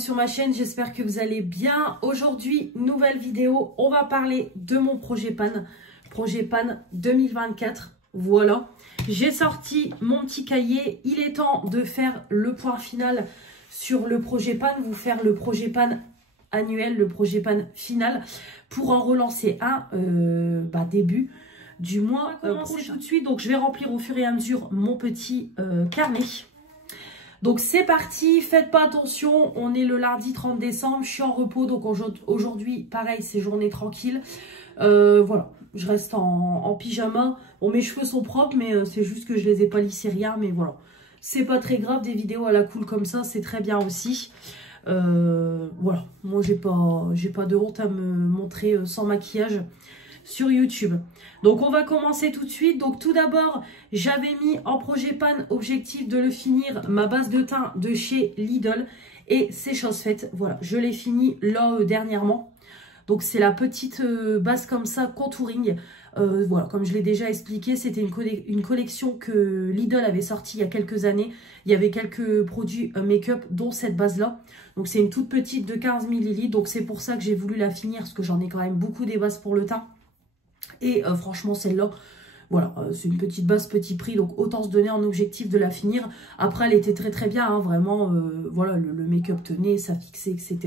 sur ma chaîne, j'espère que vous allez bien. Aujourd'hui, nouvelle vidéo, on va parler de mon projet Pan 2024. Voilà, j'ai sorti mon petit cahier, il est temps de faire le point final sur le projet Pan, vous faire le projet Pan annuel, le projet Pan final, pour en relancer un début du mois prochain. Tout de suite, donc je vais remplir au fur et à mesure mon petit carnet. Donc c'est parti, faites pas attention, on est le lundi 30 décembre, je suis en repos, donc aujourd'hui, pareil, c'est journée tranquille. Voilà, je reste en pyjama. Bon, mes cheveux sont propres, mais c'est juste que je les ai pas lissés, rien, mais voilà. C'est pas très grave, des vidéos à la cool comme ça, c'est très bien aussi. Voilà, moi j'ai pas de honte à me montrer sans maquillage sur YouTube. Donc on va commencer tout de suite. Donc tout d'abord, j'avais mis en projet Pan objectif de le finir, ma base de teint de chez Lidl, et c'est chose faite. Voilà, je l'ai fini là dernièrement. Donc c'est la petite base comme ça, contouring. Voilà, comme je l'ai déjà expliqué, c'était une collection que Lidl avait sortie il y a quelques années. Il y avait quelques produits make-up, dont cette base-là. Donc c'est une toute petite de 15 ml. Donc c'est pour ça que j'ai voulu la finir, parce que j'en ai quand même beaucoup des bases pour le teint. Et franchement, celle-là, voilà, c'est une petite base, petit prix. Donc autant se donner un objectif de la finir. Après, elle était très très bien, hein, vraiment. Voilà, le make-up tenait, ça fixait, etc.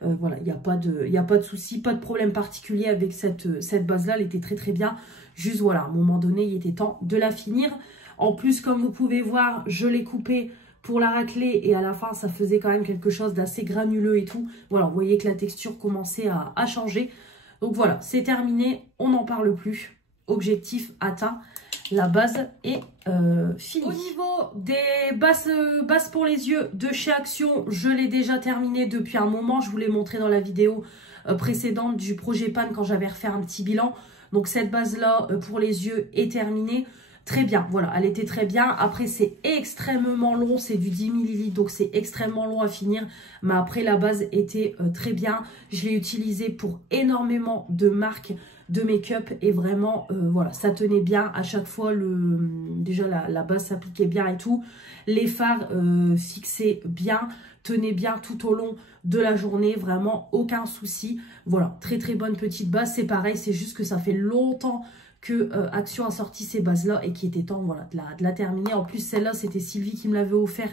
Voilà, il n'y a pas de souci, pas de problème particulier avec cette base-là. Elle était très très bien. Juste voilà, à un moment donné, il était temps de la finir. En plus, comme vous pouvez voir, je l'ai coupée pour la racler. Et à la fin, ça faisait quand même quelque chose d'assez granuleux et tout. Voilà, vous voyez que la texture commençait à changer. Donc voilà, c'est terminé, on n'en parle plus. Objectif atteint, la base est finie. Au niveau des bases pour les yeux de chez Action, je l'ai déjà terminé depuis un moment. Je vous l'ai montré dans la vidéo précédente du projet Pan quand j'avais refait un petit bilan. Donc cette base-là pour les yeux est terminée. Très bien, voilà, elle était très bien. Après, c'est extrêmement long, c'est du 10 ml, donc c'est extrêmement long à finir. Mais après, la base était très bien. Je l'ai utilisée pour énormément de marques de make-up. Et vraiment, voilà, ça tenait bien. À chaque fois, déjà, la base s'appliquait bien et tout. Les fards fixaient bien, tenaient bien tout au long de la journée. Vraiment, aucun souci. Voilà, très très bonne petite base. C'est pareil, c'est juste que ça fait longtemps que Action a sorti ces bases-là et qui était temps, voilà, de la terminer. En plus, celle-là, c'était Sylvie qui me l'avait offert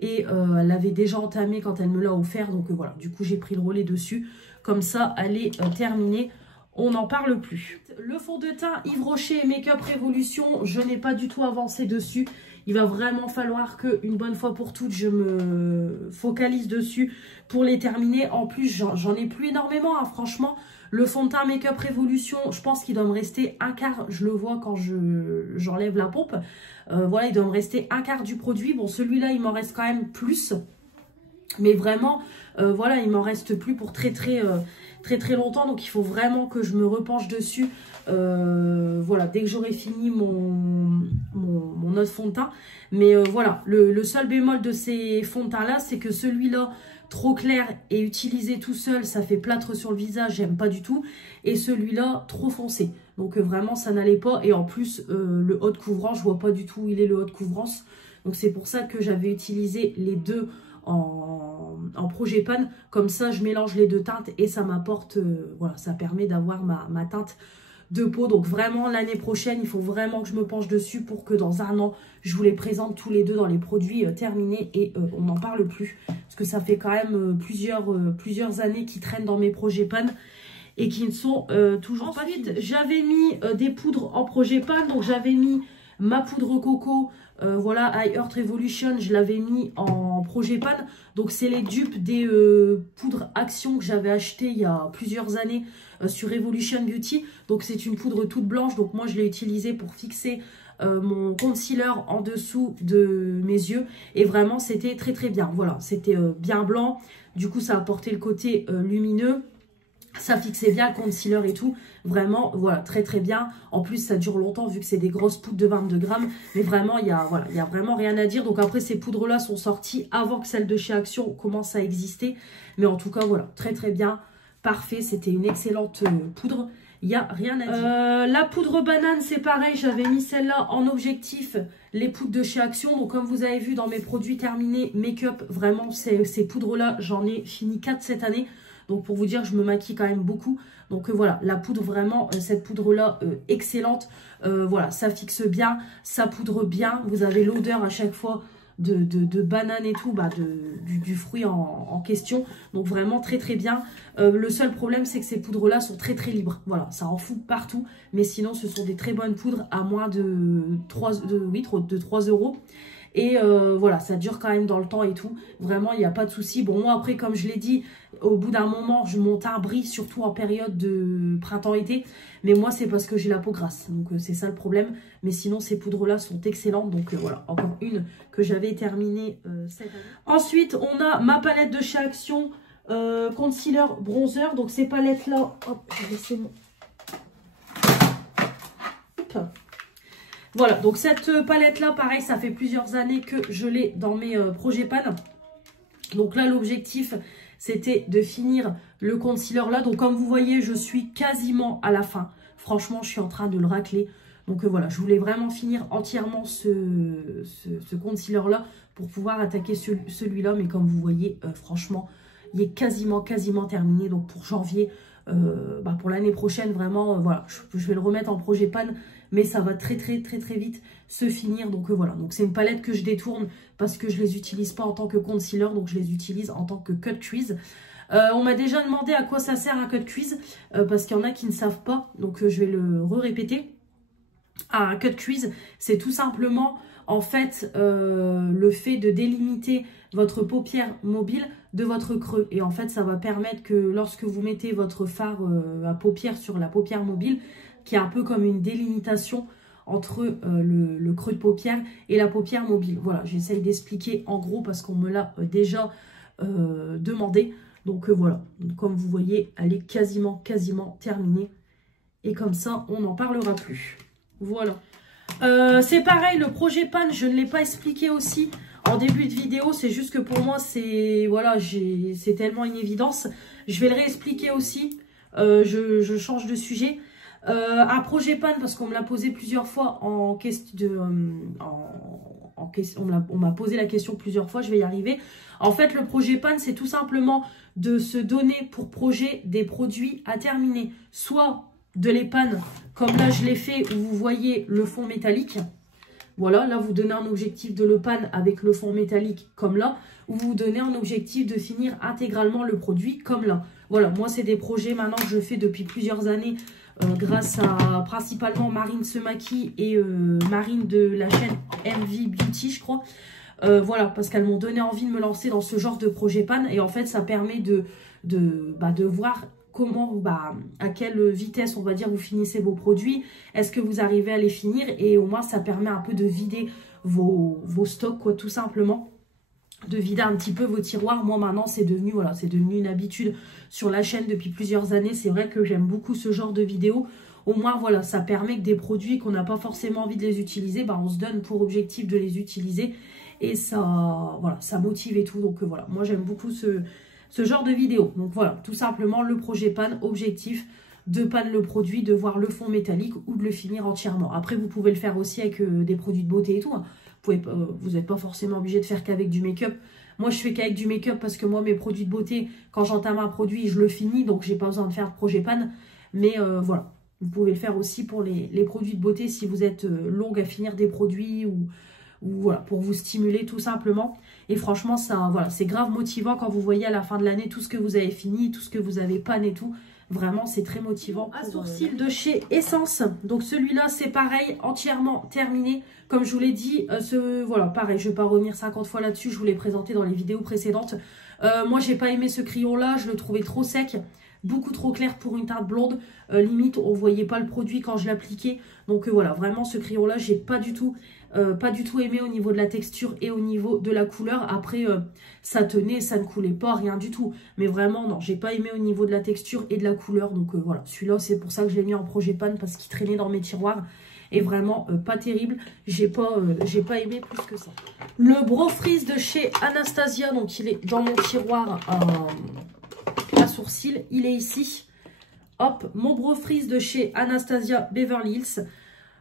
et elle l'avait déjà entamée quand elle me l'a offert. Donc voilà, du coup, j'ai pris le relais dessus. Comme ça, elle est terminée. On n'en parle plus. Le fond de teint Yves Rocher Make-up Révolution, je n'ai pas du tout avancé dessus. Il va vraiment falloir que, une bonne fois pour toutes, je me focalise dessus pour les terminer. En plus, j'en ai plus énormément, hein, franchement. Le fond de teint Make-up Révolution, je pense qu'il doit me rester un quart. Je le vois quand j'enlève la pompe. Voilà, il doit me rester un quart du produit. Bon, celui-là, il m'en reste quand même plus. Mais vraiment, voilà, il m'en reste plus pour très longtemps. Donc, il faut vraiment que je me repenche dessus. Voilà, dès que j'aurai fini mon autre fond de teint. Mais voilà, le seul bémol de ces fonds de teint-là, c'est que celui-là, trop clair et utilisé tout seul, ça fait plâtre sur le visage, j'aime pas du tout. Et celui-là, trop foncé. Donc vraiment, ça n'allait pas. Et en plus, le haut de couvrance, je vois pas du tout où il est le haut de couvrance. Donc c'est pour ça que j'avais utilisé les deux en projet Pan. Comme ça, je mélange les deux teintes et ça m'apporte, voilà, ça permet d'avoir ma teinte de peau. Donc vraiment, l'année prochaine, il faut vraiment que je me penche dessus pour que dans un an, je vous les présente tous les deux dans les produits terminés et on n'en parle plus. Parce que ça fait quand même plusieurs années qui traînent dans mes projets Pan et qui ne sont toujours pas finis. Ensuite, j'avais mis des poudres en projet Pan. Donc j'avais mis ma poudre coco, voilà, I Heart Revolution, je l'avais mis en projet Pan. Donc c'est les dupes des poudres Action que j'avais acheté il y a plusieurs années sur Revolution Beauty. Donc c'est une poudre toute blanche, donc moi je l'ai utilisée pour fixer mon concealer en dessous de mes yeux. Et vraiment c'était très bien, voilà, c'était bien blanc. Du coup ça apportait le côté lumineux. Ça fixait bien le concealer et tout. Vraiment, voilà, très bien. En plus, ça dure longtemps vu que c'est des grosses poudres de 22 grammes. Mais vraiment, il y a vraiment rien à dire. Donc après, ces poudres-là sont sorties avant que celles de chez Action commencent à exister. Mais en tout cas, voilà, très bien. Parfait, c'était une excellente poudre. il n'y a rien à dire. La poudre banane, c'est pareil. J'avais mis celle-là en objectif. Les poudres de chez Action. Donc, comme vous avez vu dans mes produits terminés make-up, vraiment, ces poudres-là, j'en ai fini 4 cette année. Donc, pour vous dire, je me maquille quand même beaucoup. Donc, voilà, la poudre, vraiment, cette poudre-là, excellente. Voilà, ça fixe bien, ça poudre bien. Vous avez l'odeur à chaque fois de banane et tout, du fruit en question. Donc vraiment très très bien. Le seul problème, c'est que ces poudres là sont très très libres. Voilà, ça en fout partout. Mais sinon, ce sont des très bonnes poudres à moins de 3 €. Et voilà, ça dure quand même dans le temps et tout. Vraiment, il n'y a pas de souci. Bon, moi, après, comme je l'ai dit, au bout d'un moment, mon teint brille, surtout en période de printemps-été. Mais moi, c'est parce que j'ai la peau grasse. Donc, c'est ça le problème. Mais sinon, ces poudres-là sont excellentes. Donc, voilà, encore une que j'avais terminée cette année. Ensuite, on a ma palette de chez Action, concealer, bronzer. Donc, ces palettes-là, hop, je vais laisser mon... Hop. Voilà, donc cette palette-là, pareil, ça fait plusieurs années que je l'ai dans mes projets pan. Donc là, l'objectif, c'était de finir le concealer là. Donc comme vous voyez, je suis quasiment à la fin. Franchement, je suis en train de le racler. Donc voilà, je voulais vraiment finir entièrement ce concealer-là pour pouvoir attaquer celui-là. Mais comme vous voyez, franchement, il est quasiment terminé. Donc pour janvier, pour l'année prochaine, vraiment, voilà, je vais le remettre en projet pan. Mais ça va très vite se finir. Donc voilà, donc c'est une palette que je détourne parce que je les utilise pas en tant que concealer. Donc je les utilise en tant que cut crease. On m'a déjà demandé à quoi ça sert un cut crease. Parce qu'il y en a qui ne savent pas. Donc je vais le répéter. Un cut crease, c'est tout simplement en fait le fait de délimiter votre paupière mobile de votre creux. Et en fait ça va permettre que lorsque vous mettez votre fard à paupière sur la paupière mobile, qui est un peu comme une délimitation entre le creux de paupière et la paupière mobile. Voilà, j'essaye d'expliquer en gros parce qu'on me l'a déjà demandé. Donc voilà, comme vous voyez, elle est quasiment terminée. Et comme ça, on n'en parlera plus. Voilà. C'est pareil, le projet pan, je ne l'ai pas expliqué aussi en début de vidéo. C'est juste que pour moi, c'est voilà, c'est tellement une évidence. Je vais le réexpliquer aussi. Je change de sujet. Un projet pan, parce qu'on me l'a posé plusieurs fois en question on m'a posé la question plusieurs fois, je vais y arriver. En fait, le projet pan, c'est tout simplement de se donner pour projet des produits à terminer. Soit de les pan, comme là je l'ai fait, où vous voyez le fond métallique. Voilà, là vous donnez un objectif de le pan avec le fond métallique comme là, ou vous donnez un objectif de finir intégralement le produit comme là. Voilà, moi c'est des projets maintenant que je fais depuis plusieurs années grâce à principalement Marine se maquille et Marine de la chaîne MV Beauty, je crois. Voilà, parce qu'elles m'ont donné envie de me lancer dans ce genre de projet pan. Et en fait, ça permet de voir comment, à quelle vitesse, on va dire, vous finissez vos produits. Est-ce que vous arrivez à les finir? Et au moins, ça permet un peu de vider vos stocks, quoi, tout simplement. De vider un petit peu vos tiroirs. Moi, maintenant, c'est devenu, voilà, c'est devenu une habitude sur la chaîne depuis plusieurs années. C'est vrai que j'aime beaucoup ce genre de vidéos. Au moins, voilà, ça permet que des produits qu'on n'a pas forcément envie de les utiliser, on se donne pour objectif de les utiliser. Et ça, voilà, ça motive et tout. Donc, voilà, moi, j'aime beaucoup ce genre de vidéo. Donc, voilà, tout simplement, le projet pan, objectif de pan le produit, de voir le fond métallique ou de le finir entièrement. Après, vous pouvez le faire aussi avec des produits de beauté et tout, hein. Vous n'êtes pas forcément obligé de faire qu'avec du make-up. Moi, je fais qu'avec du make-up parce que moi, mes produits de beauté, quand j'entame un produit, je le finis. Donc, j'ai pas besoin de faire de projet pan. Mais voilà, vous pouvez le faire aussi pour les produits de beauté si vous êtes longue à finir des produits ou voilà, pour vous stimuler tout simplement. Et franchement, ça, voilà, c'est grave motivant quand vous voyez à la fin de l'année tout ce que vous avez fini, tout ce que vous avez pan et tout. Vraiment, c'est très motivant. Un sourcil de chez Essence. Donc, celui-là, c'est pareil, entièrement terminé. Comme je vous l'ai dit, voilà, pareil, je ne vais pas revenir 50 fois là-dessus. Je vous l'ai présenté dans les vidéos précédentes. Moi, j'ai pas aimé ce crayon-là. Je le trouvais trop sec. Beaucoup trop clair pour une teinte blonde. Limite, on ne voyait pas le produit quand je l'appliquais. Donc, voilà, vraiment, ce crayon-là, j'ai pas du tout aimé au niveau de la texture et au niveau de la couleur. Après, ça tenait, ça ne coulait pas, rien du tout. Mais vraiment, non, j'ai pas aimé au niveau de la texture et de la couleur. Donc voilà, celui-là, c'est pour ça que je l'ai mis en projet pan parce qu'il traînait dans mes tiroirs. Et vraiment, pas terrible. J'ai pas aimé plus que ça. Le Brow Freeze de chez Anastasia, donc il est dans mon tiroir à sourcils. Il est ici. hop, mon Bro Freeze de chez Anastasia Beverly Hills.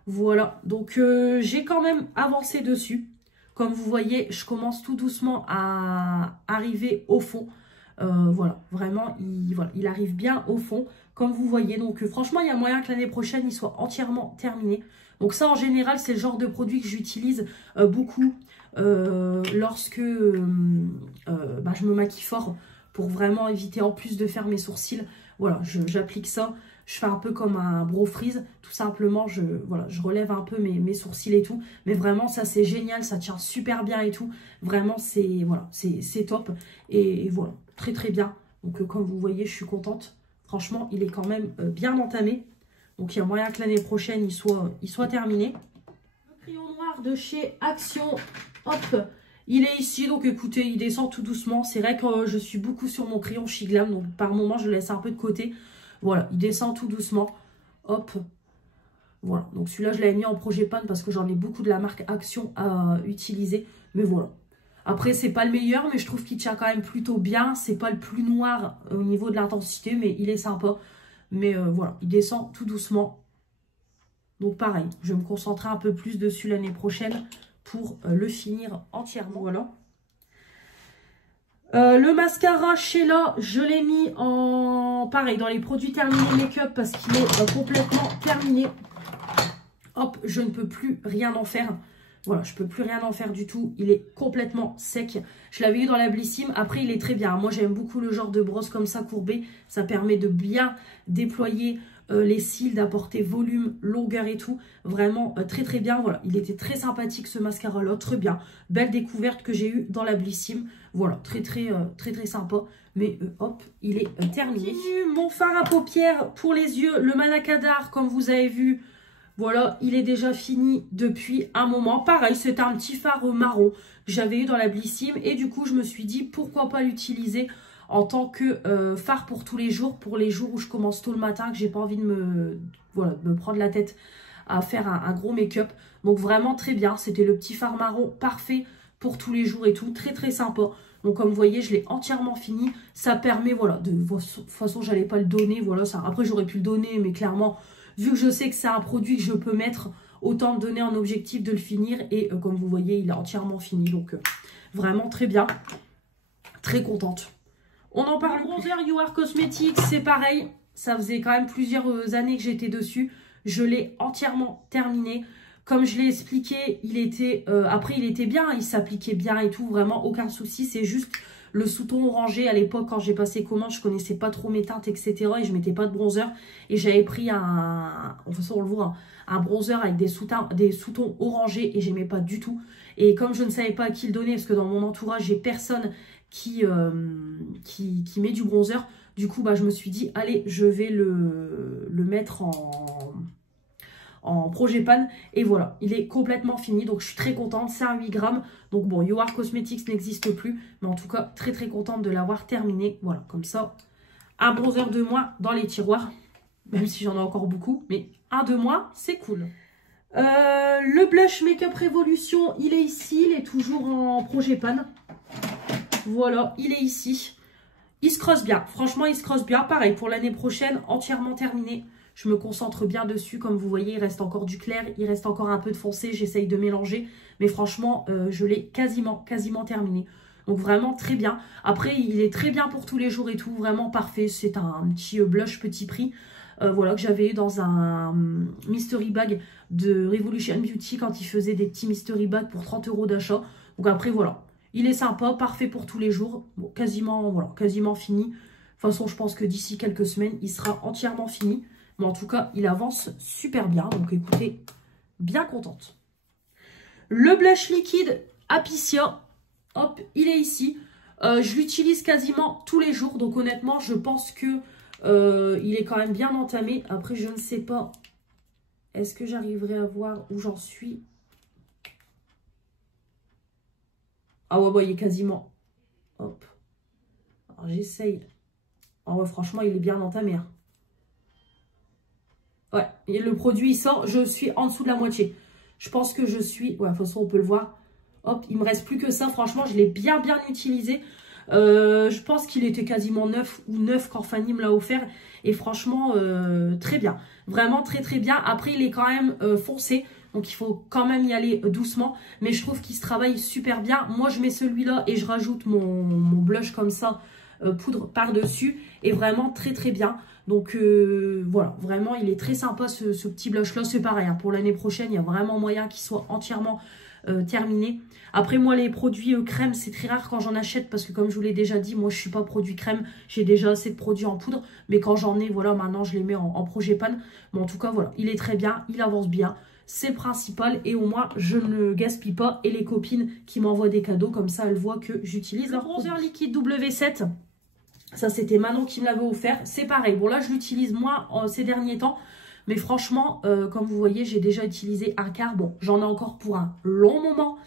Voilà, donc j'ai quand même avancé dessus. Comme vous voyez, je commence tout doucement à arriver au fond. Voilà, vraiment, il arrive bien au fond, comme vous voyez. Donc franchement, il y a moyen que l'année prochaine, il soit entièrement terminé. Donc ça, en général, c'est le genre de produit que j'utilise beaucoup lorsque je me maquille fort pour vraiment éviter, en plus de faire mes sourcils, voilà, j'applique ça. Je fais un peu comme un Bro Freeze, tout simplement, je relève un peu mes sourcils et tout. Mais vraiment, ça c'est génial, ça tient super bien et tout. Vraiment, c'est top. Et voilà, très très bien. Donc comme vous voyez, je suis contente. Franchement, il est quand même bien entamé. Donc il y a moyen que l'année prochaine, il soit terminé. Le crayon noir de chez Action, hop, il est ici. Donc écoutez, il descend tout doucement. C'est vrai que je suis beaucoup sur mon crayon Shiglam, donc par moment, je le laisse un peu de côté. Voilà, il descend tout doucement. Hop. Voilà, donc celui-là, je l'avais mis en projet pan parce que j'en ai beaucoup de la marque Action à utiliser. Mais voilà. Après, c'est pas le meilleur, mais je trouve qu'il tient quand même plutôt bien. C'est pas le plus noir au niveau de l'intensité, mais il est sympa. Mais voilà, il descend tout doucement. Donc pareil, je vais me concentrer un peu plus dessus l'année prochaine pour le finir entièrement. Voilà. Le mascara Sheila, je l'ai mis en pareil dans les produits terminés make-up parce qu'il est complètement terminé. Hop, je ne peux plus rien en faire. Voilà, je peux plus rien en faire du tout. Il est complètement sec. Je l'avais eu dans la Blissim. Après, il est très bien. Moi, j'aime beaucoup le genre de brosse comme ça courbée. Ça permet de bien déployer les cils, d'apporter volume, longueur et tout. Vraiment très très bien. Voilà, il était très sympathique ce mascara-là. Très bien. Belle découverte que j'ai eue dans la Blissim. Voilà, très sympa. Mais hop, il est terminé. Mon fard à paupières pour les yeux, le Manakadar, comme vous avez vu. Voilà, il est déjà fini depuis un moment. Pareil, c'est un petit fard marron que j'avais eu dans la Blissim. Et du coup, je me suis dit, pourquoi pas l'utiliser en tant que fard pour tous les jours. Pour les jours où je commence tôt le matin, que j'ai pas envie de me prendre la tête à faire un gros make-up. Donc vraiment très bien. C'était le petit fard marron parfait pour tous les jours et tout. Très sympa. Donc comme vous voyez, je l'ai entièrement fini. Ça permet, voilà, de toute façon, j'allais pas le donner. Voilà, ça. Après, j'aurais pu le donner, mais clairement... Vu que je sais que c'est un produit que je peux mettre, autant me donner un objectif de le finir. Et comme vous voyez, il est entièrement fini. Donc, vraiment très bien. Très contente. On en parle. Le bronzer You Are Cosmetics, c'est pareil. Ça faisait quand même plusieurs années que j'étais dessus. Je l'ai entièrement terminé. Comme je l'ai expliqué, il était après, il était bien. Il s'appliquait bien et tout. Vraiment, aucun souci. C'est juste... Le sous-ton orangé, à l'époque, quand j'ai passé commande, je connaissais pas trop mes teintes, etc. Et je mettais pas de bronzer. Et j'avais pris de toute façon, on le voit, un bronzer avec des sous-tons orangés. Et j'aimais pas du tout. Et comme je ne savais pas à qui le donner, parce que dans mon entourage, j'ai personne qui met du bronzer. Du coup, je me suis dit, allez, je vais le mettre en projet pan. Et voilà, il est complètement fini. Donc, je suis très contente. C'est un 8 grammes. Donc, bon, You Are Cosmetics n'existe plus. Mais en tout cas, très contente de l'avoir terminé. Voilà, comme ça, un bronzer de moins dans les tiroirs. Même si j'en ai encore beaucoup. Mais un de moins, c'est cool. Le blush Make-up Révolution, il est ici. Il est toujours en projet pan. Voilà, il est ici. Il se crosse bien. Franchement, il se crosse bien. Pareil, pour l'année prochaine, entièrement terminé. Je me concentre bien dessus. Comme vous voyez, il reste encore du clair. Il reste encore un peu de foncé. J'essaye de mélanger. Mais franchement, je l'ai quasiment terminé. Donc vraiment très bien. Après, il est très bien pour tous les jours et tout. Vraiment parfait. C'est un petit blush petit prix. Voilà, que j'avais eu dans un mystery bag de Revolution Beauty quand ils faisaient des petits mystery bags pour 30 € d'achat. Donc après, voilà. Il est sympa, parfait pour tous les jours. Bon, quasiment fini. De toute façon, je pense que d'ici quelques semaines, il sera entièrement fini. Mais en tout cas, il avance super bien. Donc écoutez, bien contente. Le blush liquide Apiccia. Hop, il est ici. Je l'utilise quasiment tous les jours. Donc honnêtement, je pense que il est quand même bien entamé. Après, je ne sais pas. Est-ce que j'arriverai à voir où j'en suis? Ah ouais, il est quasiment. Hop. Alors j'essaye. Ah ouais, franchement, il est bien entamé. Hein. Ouais, et le produit il sort, je suis en dessous de la moitié. Je pense que je suis... Ouais, de toute façon, on peut le voir. Hop, il me reste plus que ça. Franchement, je l'ai bien utilisé. Je pense qu'il était quasiment neuf ou neuf quand Fanny me l'a offert. Et franchement, très bien. Vraiment très très bien. Après, il est quand même foncé. Donc, il faut quand même y aller doucement. Mais je trouve qu'il se travaille super bien. Moi, je mets celui-là et je rajoute mon blush comme ça, poudre par-dessus. Et vraiment très très bien. Donc, voilà. Vraiment, il est très sympa ce petit blush-là. C'est pareil. Hein, pour l'année prochaine, il y a vraiment moyen qu'il soit entièrement terminé. Après, moi, les produits crème, c'est très rare quand j'en achète. Parce que comme je vous l'ai déjà dit, moi, je suis pas produit crème. J'ai déjà assez de produits en poudre. Mais quand j'en ai, voilà, maintenant, je les mets en projet pan. Mais en tout cas, voilà. Il est très bien. Il avance bien. C'est le principal et au moins je ne gaspille pas. Et les copines qui m'envoient des cadeaux, comme ça elles voient que j'utilise leur bronzer liquide W7. Ça c'était Manon qui me l'avait offert. C'est pareil, bon là je l'utilise moins ces derniers temps. Mais franchement, comme vous voyez, j'ai déjà utilisé un quart. Bon, j'en ai encore pour un long moment.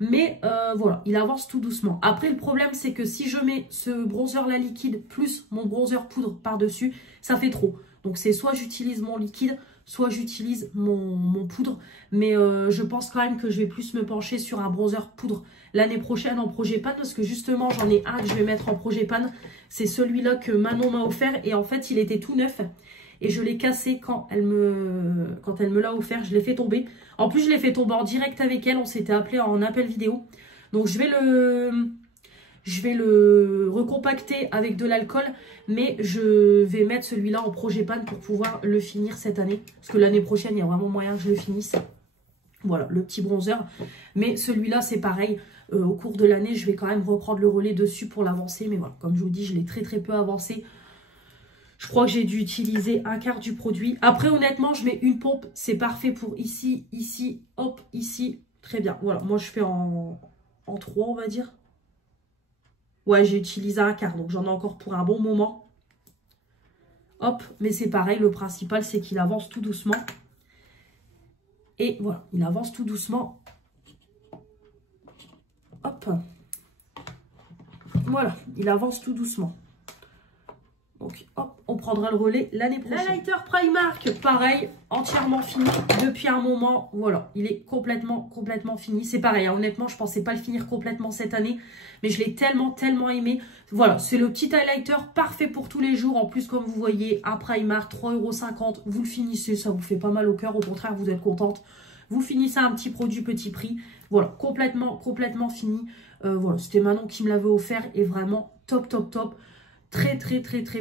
Mais voilà, il avance tout doucement. Après le problème c'est que si je mets ce bronzer là liquide plus mon bronzer poudre par dessus, ça fait trop. Donc c'est soit j'utilise mon liquide, soit j'utilise mon poudre. Mais je pense quand même que je vais plus me pencher sur un bronzer poudre l'année prochaine en projet pan. Parce que justement, j'en ai un que je vais mettre en projet pan. C'est celui-là que Manon m'a offert. Et en fait, il était tout neuf. Et je l'ai cassé quand elle me l'a offert. Je l'ai fait tomber. En plus, je l'ai fait tomber en direct avec elle. On s'était appelé en appel vidéo. Donc, je vais le recompacter avec de l'alcool. Mais je vais mettre celui-là en projet pan pour pouvoir le finir cette année. Parce que l'année prochaine, il y a vraiment moyen que je le finisse. Voilà, le petit bronzer. Mais celui-là, c'est pareil. Au cours de l'année, je vais quand même reprendre le relais dessus pour l'avancer. Mais voilà, comme je vous dis, je l'ai très très peu avancé. Je crois que j'ai dû utiliser un quart du produit. Après, honnêtement, je mets une pompe. C'est parfait pour ici, ici, hop, ici. Très bien. Voilà, moi, je fais en 3, on va dire. Ouais, j'ai utilisé un quart. Donc, j'en ai encore pour un bon moment. Hop, mais c'est pareil. Le principal, c'est qu'il avance tout doucement. Et voilà, il avance tout doucement. Hop. Voilà, il avance tout doucement. Donc, hop, on prendra le relais l'année prochaine. L'highlighter Primark, pareil, entièrement fini depuis un moment. Voilà, il est complètement fini. C'est pareil, hein, honnêtement, je pensais pas le finir complètement cette année. Mais je l'ai tellement aimé. Voilà, c'est le petit highlighter parfait pour tous les jours. En plus, comme vous voyez, un Primark, 3,50 €. Vous le finissez, ça vous fait pas mal au cœur. Au contraire, vous êtes contente. Vous finissez un petit produit, petit prix. Voilà, complètement fini. Voilà, c'était Manon qui me l'avait offert. Et vraiment, top. Très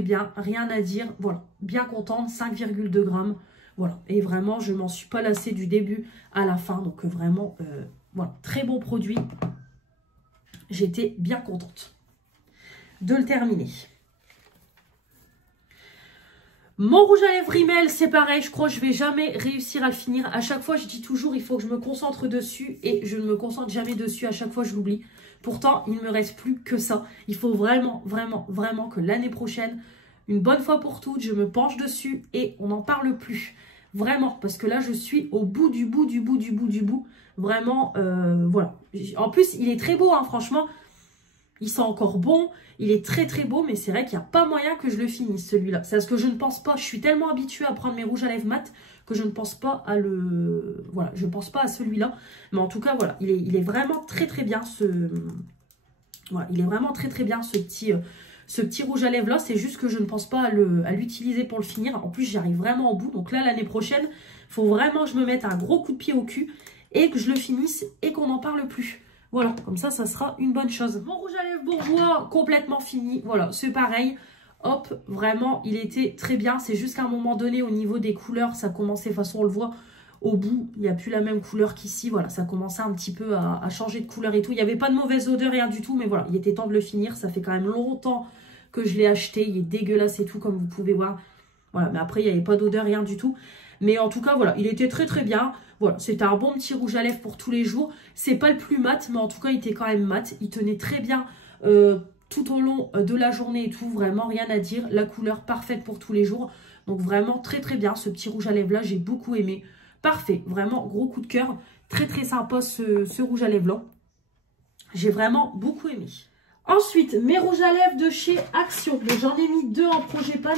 bien, rien à dire, voilà, bien contente, 5,2 grammes, voilà, et vraiment, je m'en suis pas lassée du début à la fin, donc vraiment, voilà, très bon produit, j'étais bien contente de le terminer. Mon rouge à lèvres Rimmel, c'est pareil, je crois que je vais jamais réussir à le finir, à chaque fois, je dis toujours, il faut que je me concentre dessus, et je ne me concentre jamais dessus, à chaque fois, je l'oublie. Pourtant, il ne me reste plus que ça. Il faut vraiment que l'année prochaine, une bonne fois pour toutes, je me penche dessus et on n'en parle plus. Vraiment, parce que là, je suis au bout du bout. Vraiment, voilà. En plus, il est très beau, hein, franchement. Il sent encore bon. Il est très beau, mais c'est vrai qu'il n'y a pas moyen que je le finisse, celui-là. C'est parce que je ne pense pas. Je suis tellement habituée à prendre mes rouges à lèvres mat que je ne pense pas à le... Voilà, je ne pense pas à celui-là. Mais en tout cas, voilà, il est vraiment très bien, Voilà, il est vraiment très bien, ce petit rouge à lèvres-là. C'est juste que je ne pense pas à l'utiliser pour le finir. En plus, j'arrive vraiment au bout. Donc là, l'année prochaine, il faut vraiment que je me mette un gros coup de pied au cul et que je le finisse et qu'on n'en parle plus. Voilà, comme ça sera une bonne chose. Mon rouge à lèvres bourgeois, complètement fini. Voilà, c'est pareil. Hop, vraiment, il était très bien. C'est juste qu'à un moment donné, au niveau des couleurs, ça commençait, de toute façon, on le voit, au bout, il n'y a plus la même couleur qu'ici. Voilà, ça commençait un petit peu à changer de couleur et tout. Il n'y avait pas de mauvaise odeur, rien du tout. Mais voilà, il était temps de le finir. Ça fait quand même longtemps que je l'ai acheté. Il est dégueulasse et tout, comme vous pouvez voir. Voilà, mais après, il n'y avait pas d'odeur, rien du tout. Mais en tout cas, voilà, il était très bien. Voilà, c'était un bon petit rouge à lèvres pour tous les jours. C'est pas le plus mat, mais en tout cas, il était quand même mat. Il tenait très bien tout au long de la journée et tout. Vraiment, rien à dire. La couleur parfaite pour tous les jours. Donc, vraiment, très bien. Ce petit rouge à lèvres-là, j'ai beaucoup aimé. Parfait. Vraiment, gros coup de cœur. Très sympa, ce rouge à lèvres-là. J'ai vraiment beaucoup aimé. Ensuite, mes rouges à lèvres de chez Action. J'en ai mis 2 en projet pan.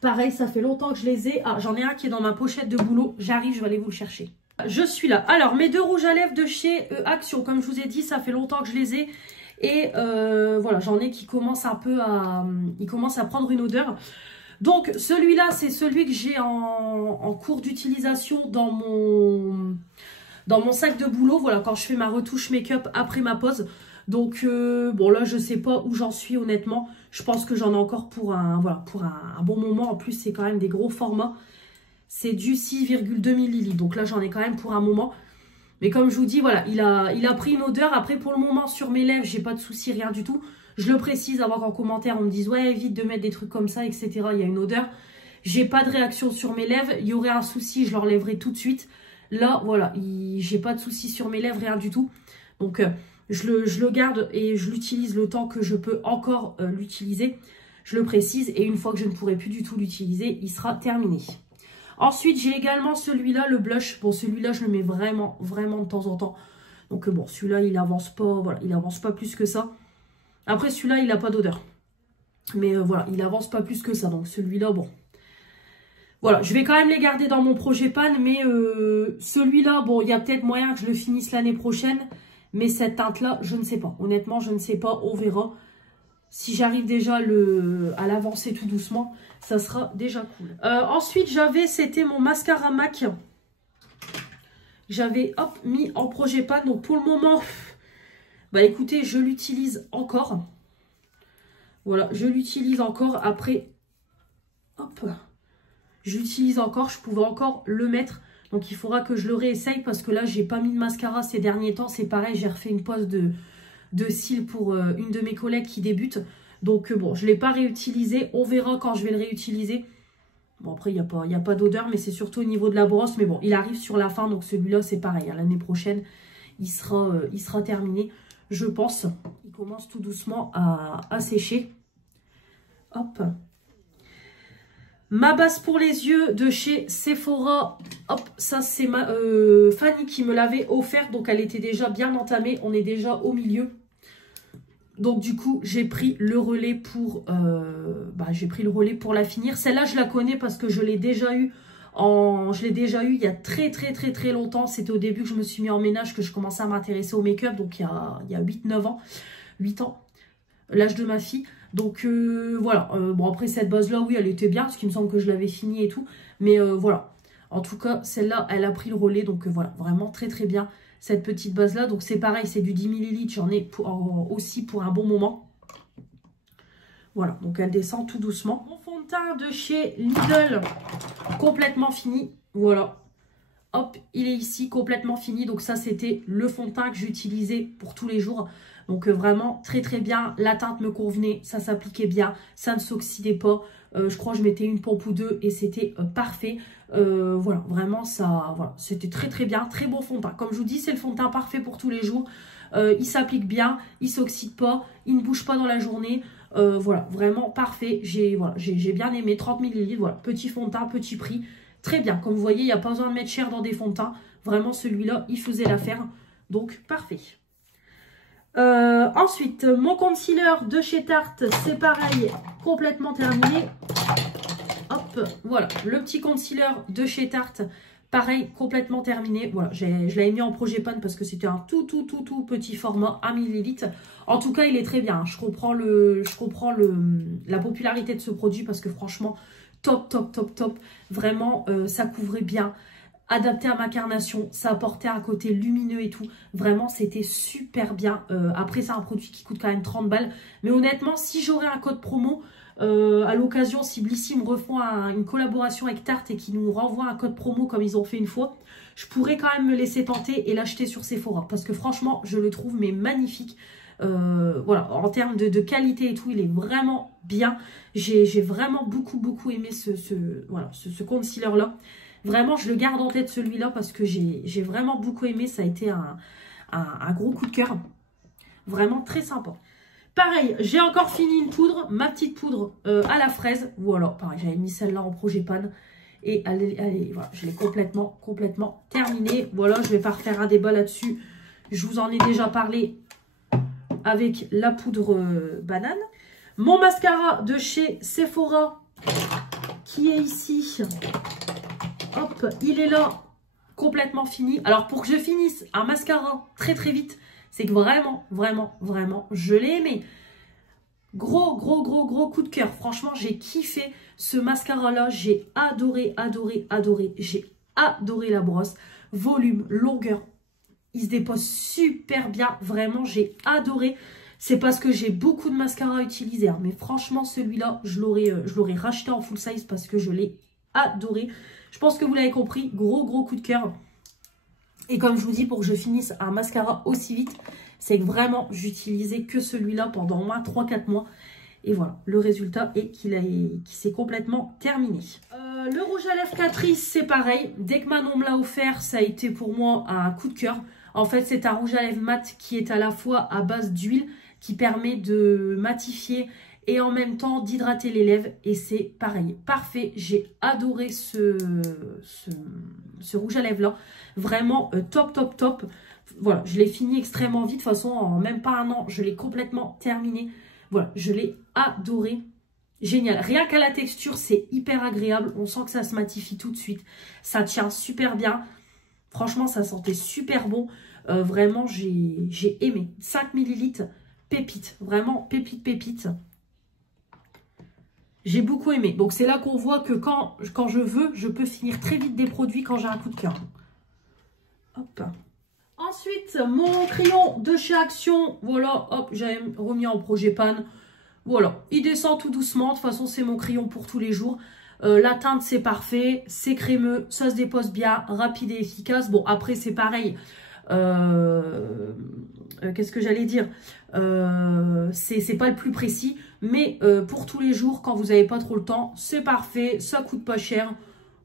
Pareil, ça fait longtemps que je les ai. Ah, j'en ai un qui est dans ma pochette de boulot. J'arrive, je vais aller vous le chercher. Je suis là. Alors, mes 2 rouges à lèvres de chez Action. Comme je vous ai dit, ça fait longtemps que je les ai. Et voilà, j'en ai qui commencent un peu à... Il commence à prendre une odeur. Donc celui-là, c'est celui que j'ai en cours d'utilisation dans mon sac de boulot. Voilà, quand je fais ma retouche make-up après ma pause. Donc bon là, je sais pas où j'en suis honnêtement. Je pense que j'en ai encore pour un bon moment. En plus, c'est quand même des gros formats. C'est du 6,2 ml. Donc là, j'en ai quand même pour un moment. Mais comme je vous dis, voilà, il a pris une odeur. Après, pour le moment, sur mes lèvres, j'ai pas de souci, rien du tout. Je le précise avant qu'en commentaire, on me dise « Ouais, évite de mettre des trucs comme ça, etc. » Il y a une odeur. J'ai pas de réaction sur mes lèvres. Il y aurait un souci, je l'enlèverai tout de suite. Là, voilà, j'ai pas de souci sur mes lèvres, rien du tout. Donc, je le garde et je l'utilise le temps que je peux encore l'utiliser. Je le précise. Et une fois que je ne pourrai plus du tout l'utiliser, il sera terminé. Ensuite, j'ai également celui-là, le blush. Bon, celui-là, je le mets vraiment, vraiment de temps en temps. Donc, bon, celui-là, il avance pas, voilà, il avance pas plus que ça. Après, celui-là, il n'a pas d'odeur. Mais voilà, il avance pas plus que ça. Donc, celui-là, bon. Voilà, je vais quand même les garder dans mon projet pan. Mais celui-là, bon, il y a peut-être moyen que je le finisse l'année prochaine. Mais cette teinte-là, je ne sais pas. Honnêtement, je ne sais pas. On verra. Si j'arrive déjà à l'avancer tout doucement, ça sera déjà cool. Ensuite, c'était mon mascara MAC. J'avais, hop, mis en projet pan. Donc, pour le moment, bah écoutez, je l'utilise encore. Voilà, je l'utilise encore. Après, hop, je l'utilise encore. Je pouvais encore le mettre. Donc, il faudra que je le réessaye parce que là, j'ai pas mis de mascara ces derniers temps. C'est pareil, j'ai refait une pose de cils pour une de mes collègues qui débute. Donc bon, je ne l'ai pas réutilisé. On verra quand je vais le réutiliser. Bon, après, il n'y a pas d'odeur, mais c'est surtout au niveau de la brosse. Mais bon, il arrive sur la fin, donc celui-là, c'est pareil. L'année prochaine, il sera terminé, je pense. Il commence tout doucement à sécher. Hop. Ma base pour les yeux de chez Sephora. Hop, ça c'est Fanny qui me l'avait offert. Donc elle était déjà bien entamée. On est déjà au milieu. Donc du coup, j'ai pris le relais pour la finir. Celle-là, je la connais parce que je l'ai déjà eu il y a très très longtemps. C'était au début que je me suis mis en ménage, que je commençais à m'intéresser au make-up. Donc il y a 8-9 ans. 8 ans. L'âge de ma fille. Donc voilà. Bon après cette base-là, oui, elle était bien. Parce qu'il me semble que je l'avais finie et tout. Mais voilà. En tout cas, celle-là, elle a pris le relais. Donc voilà, vraiment très très bien. Cette petite base là, donc c'est pareil, c'est du 10 ml, j'en ai aussi pour un bon moment. Voilà, donc elle descend tout doucement. Mon fond de teint de chez Lidl, complètement fini, voilà. Hop, il est ici, complètement fini. Donc ça, c'était le fond de teint que j'utilisais pour tous les jours. Donc vraiment très très bien, la teinte me convenait, ça s'appliquait bien, ça ne s'oxydait pas. Je crois que je mettais une pompe ou deux et c'était parfait. Voilà, vraiment ça, voilà, c'était très très bien, très bon fond de teint. Comme je vous dis, c'est le fond de teint parfait pour tous les jours. Il s'applique bien, il ne s'oxyde pas, il ne bouge pas dans la journée. Voilà, vraiment parfait. J'ai bien aimé, 30 ml, voilà, petit fond de teint, petit prix. Très bien, comme vous voyez, il n'y a pas besoin de mettre cher dans des fonds de teint. Vraiment, celui-là, il faisait l'affaire. Donc, parfait. Ensuite, mon concealer de chez Tarte, c'est pareil, complètement terminé. Hop, voilà, le petit concealer de chez Tarte, pareil, complètement terminé. Voilà, je l'avais mis en projet pan parce que c'était un tout petit format, 1 ml. En tout cas, il est très bien. Je comprends la popularité de ce produit parce que franchement, top. Vraiment, ça couvrait bien. Adapté à ma carnation, ça apportait un côté lumineux et tout. Vraiment, c'était super bien. Après, c'est un produit qui coûte quand même 30 balles. Mais honnêtement, si j'aurais un code promo, à l'occasion, si Blissy me refont une collaboration avec Tarte et qu'ils nous renvoient un code promo comme ils ont fait une fois, je pourrais quand même me laisser tenter et l'acheter sur Sephora. Parce que franchement, je le trouve mais magnifique. Voilà, en termes de qualité et tout, il est vraiment bien. J'ai vraiment beaucoup aimé ce concealer-là. Vraiment, je le garde en tête celui-là parce que j'ai vraiment beaucoup aimé. Ça a été un gros coup de cœur. Vraiment très sympa. Pareil, j'ai encore fini une poudre, ma petite poudre à la fraise. Voilà, pareil, j'avais mis celle-là en projet pan. Et voilà, je l'ai complètement terminée. Voilà, je ne vais pas refaire un débat là-dessus. Je vous en ai déjà parlé avec la poudre banane. Mon mascara de chez Sephora qui est ici. Hop, il est là, complètement fini. Alors, pour que je finisse un mascara très vite, C'est que vraiment, vraiment, vraiment, je l'ai aimé. Gros coup de cœur. Franchement, j'ai kiffé ce mascara-là. J'ai adoré, adoré, adoré. J'ai adoré la brosse. Volume, longueur. Il se dépose super bien. Vraiment, j'ai adoré. C'est parce que j'ai beaucoup de mascara à utiliser. Hein. Mais franchement, celui-là, je l'aurais racheté en full size parce que je l'ai adoré. Je pense que vous l'avez compris. Gros coup de cœur. Et comme je vous dis, pour que je finisse un mascara aussi vite, c'est que vraiment, j'utilisais que celui-là pendant au moins 3-4 mois. Et voilà, le résultat est qu'il s'est complètement terminé. Le rouge à lèvres Catrice, c'est pareil. Dès que Manon me l'a offert, ça a été pour moi un coup de cœur. En fait, c'est un rouge à lèvres mat qui est à la fois à base d'huile, qui permet de matifier et en même temps d'hydrater les lèvres. Et c'est pareil, parfait. J'ai adoré ce rouge à lèvres là. Vraiment top. Voilà, je l'ai fini extrêmement vite. De toute façon, en même pas un an, je l'ai complètement terminé. Voilà, je l'ai adoré. Génial. Rien qu'à la texture, c'est hyper agréable. On sent que ça se matifie tout de suite. Ça tient super bien. Franchement, ça sentait super bon. Vraiment, j'ai aimé. 5 ml, pépite. Vraiment, pépite. J'ai beaucoup aimé. Donc, c'est là qu'on voit que quand je veux, je peux finir très vite des produits quand j'ai un coup de cœur. Hop. Ensuite, mon crayon de chez Action. Voilà, hop, j'avais remis en projet pan. Voilà, il descend tout doucement. De toute façon, c'est mon crayon pour tous les jours. La teinte, c'est parfait. C'est crémeux, ça se dépose bien, rapide et efficace. Bon, après, c'est pareil. Qu'est-ce que j'allais dire, c'est pas le plus précis, mais pour tous les jours, quand vous n'avez pas trop le temps, c'est parfait, ça coûte pas cher,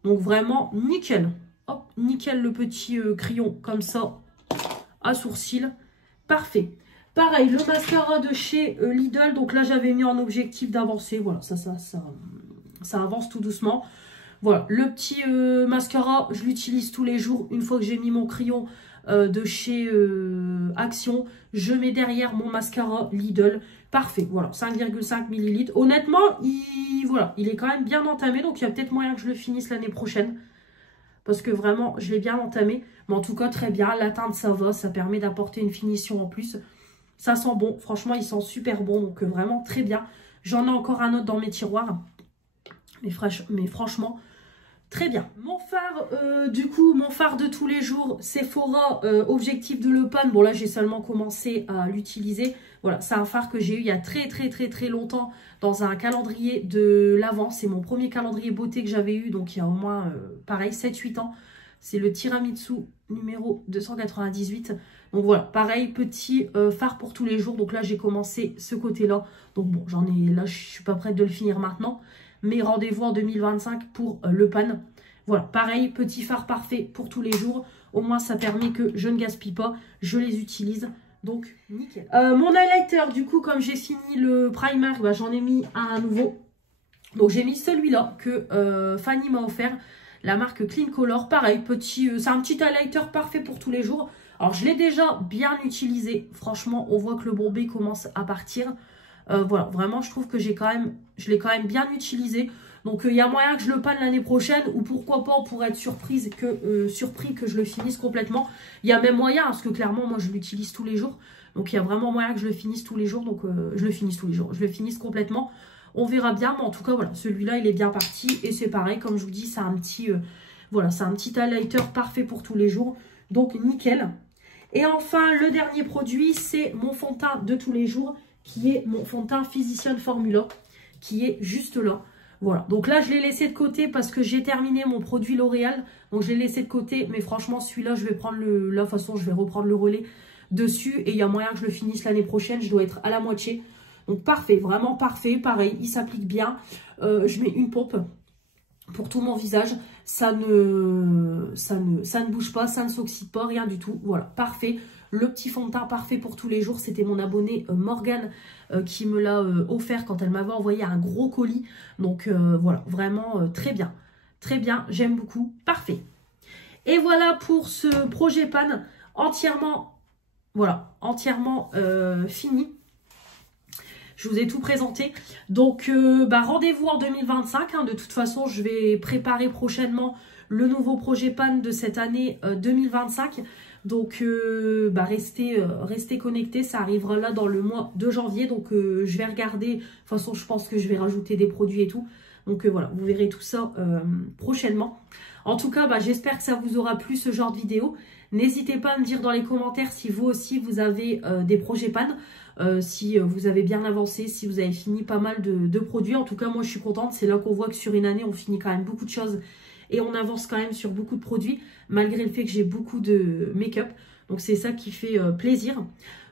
donc vraiment nickel. Hop, nickel le petit crayon comme ça, à sourcil, parfait. Pareil, le mascara de chez Lidl, donc là j'avais mis en objectif d'avancer, voilà, ça avance tout doucement. Voilà, le petit mascara, je l'utilise tous les jours. Une fois que j'ai mis mon crayon de chez Action, je mets derrière mon mascara Lidl. Parfait, voilà, 5,5 ml. Honnêtement, il est quand même bien entamé. Donc, il y a peut-être moyen que je le finisse l'année prochaine. Parce que vraiment, je l'ai bien entamé. Mais en tout cas, très bien. La teinte, ça va. Ça permet d'apporter une finition en plus. Ça sent bon. Franchement, il sent super bon. Donc, vraiment, très bien. J'en ai encore un autre dans mes tiroirs. Mais franchement, très bien. Mon phare, mon phare de tous les jours, Sephora Objectif de Le Pan. Bon, là, j'ai seulement commencé à l'utiliser. Voilà, c'est un phare que j'ai eu il y a très longtemps dans un calendrier de l'Avent. C'est mon premier calendrier beauté que j'avais eu, donc il y a au moins, pareil, 7-8 ans. C'est le Tiramisu numéro 298. Donc voilà, pareil, petit phare pour tous les jours. Donc là, j'ai commencé ce côté-là. Donc bon, là, je suis pas prête de le finir maintenant. Mais rendez-vous en 2025 pour Le Pan. Voilà, pareil, petit phare parfait pour tous les jours. Au moins, ça permet que je ne gaspille pas. Je les utilise, donc nickel. Mon highlighter, du coup, comme j'ai fini le primer, bah, j'en ai mis un à nouveau. Donc, j'ai mis celui-là que Fanny m'a offert. La marque Clean Color. Pareil, c'est un petit highlighter parfait pour tous les jours. Alors, je l'ai déjà bien utilisé. Franchement, on voit que le bombé commence à partir. Voilà, vraiment, je trouve que je l'ai quand même bien utilisé. Donc, il y a moyen que je le panne l'année prochaine. Ou pourquoi pas, pour être surpris que je le finisse complètement. Il y a même moyen, parce que clairement, moi, je l'utilise tous les jours. Donc, il y a vraiment moyen que je le finisse tous les jours. Donc, je le finisse complètement. On verra bien. Mais en tout cas, voilà, celui-là, il est bien parti. Et c'est pareil, comme je vous dis, c'est un petit highlighter parfait pour tous les jours. Donc, nickel. Et enfin, le dernier produit, c'est mon fond de teint de tous les jours, qui est mon fond de teint Physician Formula, qui est juste là. Voilà, donc là, je l'ai laissé de côté parce que j'ai terminé mon produit L'Oréal. Donc, je l'ai laissé de côté, mais franchement, celui-là, je vais prendre là, de toute façon, je vais reprendre le relais dessus. Et il y a moyen que je le finisse l'année prochaine, je dois être à la moitié. Donc, parfait, vraiment parfait. Pareil, il s'applique bien. Je mets une pompe pour tout mon visage. Ça ne bouge pas, ça ne s'oxyde pas, rien du tout. Voilà, parfait. Le petit fond de teint parfait pour tous les jours. C'était mon abonnée Morgane qui me l'a offert quand elle m'avait envoyé un gros colis. Donc voilà, vraiment très bien. Très bien, j'aime beaucoup. Parfait. Et voilà pour ce projet pan entièrement fini. Je vous ai tout présenté. Donc, rendez-vous en 2025. Hein. De toute façon, je vais préparer prochainement le nouveau projet pan de cette année 2025. Donc, restez connectés. Ça arrivera là dans le mois de janvier. Donc, je vais regarder. De toute façon, je pense que je vais rajouter des produits et tout. Donc, voilà, vous verrez tout ça prochainement. En tout cas, j'espère que ça vous aura plu ce genre de vidéo. N'hésitez pas à me dire dans les commentaires si vous aussi, vous avez des projets panne. Si vous avez bien avancé, si vous avez fini pas mal de produits. En tout cas, moi, je suis contente. C'est là qu'on voit que sur une année, on finit quand même beaucoup de choses. Et on avance quand même sur beaucoup de produits, malgré le fait que j'ai beaucoup de make-up. Donc, c'est ça qui fait plaisir.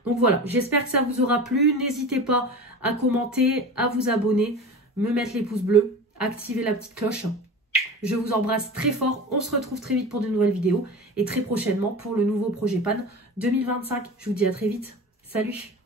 Donc, voilà. J'espère que ça vous aura plu. N'hésitez pas à commenter, à vous abonner, me mettre les pouces bleus, activer la petite cloche. Je vous embrasse très fort. On se retrouve très vite pour de nouvelles vidéos. Et très prochainement pour le nouveau projet Pan 2025. Je vous dis à très vite. Salut!